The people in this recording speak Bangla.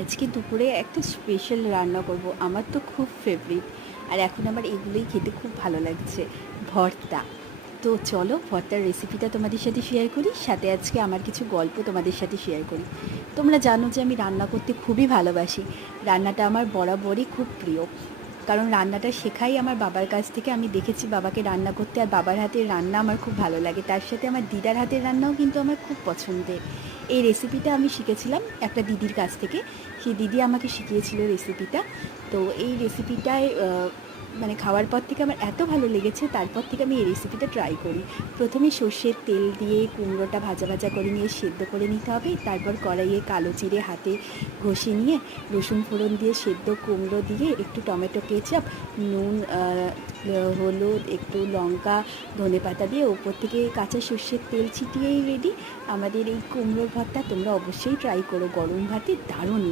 আজকে দুপুরে একটা স্পেশাল রান্না করব, আমার তো খুব ফেভারিট। আর এখন আমার এগুলোই খেতে খুব ভালো লাগছে, ভর্তা। তো চলো ভর্তার রেসিপিটা তোমাদের সাথে শেয়ার করি, সাথে আজকে আমার কিছু গল্প তোমাদের সাথে শেয়ার করি। তোমরা জানো যে আমি রান্না করতে খুবই ভালোবাসি। রান্নাটা আমার বরাবরই খুব প্রিয়, কারণ রান্নাটা শেখাই আমার বাবার কাছ থেকে। আমি দেখেছি বাবাকে রান্না করতে, আর বাবার হাতের রান্না আমার খুব ভালো লাগে। তার সাথে আমার দিদার হাতের রান্নাও কিন্তু আমার খুব পছন্দের। এই রেসিপিটা আমি শিখেছিলাম একটা দিদির কাছ থেকে। সেই দিদি আমাকে শিখিয়েছিল রেসিপিটা। তো এই রেসিপিটায় মানে খাওয়ার পর থেকে আমার এত ভালো লেগেছে, তারপর থেকে আমি এই রেসিপিটা ট্রাই করি। প্রথমে সর্ষের তেল দিয়ে কুমড়োটা ভাজা ভাজা করে নিয়ে সেদ্ধ করে নিতে হবে। তারপর কড়াইয়ে কালো জিরে হাতে ঘষে নিয়ে রসুন ফোড়ন দিয়ে সেদ্ধ কুমড়ো দিয়ে একটু টমেটো কেচাপ, নুন, হলুদ, একটু লঙ্কা, ধনেপাতা দিয়ে ওপর থেকে কাঁচা সর্ষের তেল ছিটিয়েই রেডি আমাদের এই কুমড়োর ভর্তা। তোমরা অবশ্যই ট্রাই করো, গরম ভাতে দারুণ লাগে।